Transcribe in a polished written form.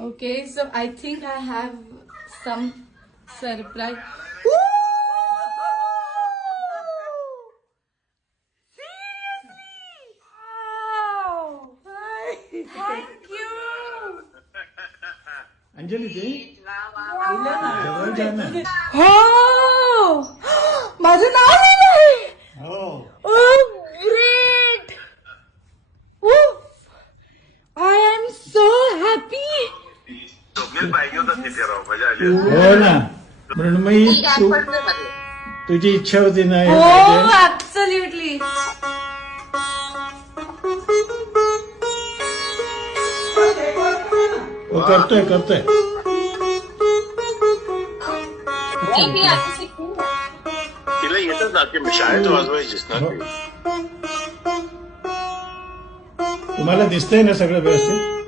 Okay, so I think I have some surprise. Seriously? Wow! Thank you. Anjali ते जवळ जा ना. हो माझं नाव लिहिलंय. हो Oh, great! I am so happy. Swapnil पाहिजे होता तिथे राव मजा आली हो ना मृण्मयी तुझी इच्छा होती ना हे Oh, पाहिजे. absolutely. हो करतोय करतोय. तिला येतच ना की शाळेत वाजवायचीच ना ती. तुम्हाला दिसतंय ना सगळं व्यवस्थित.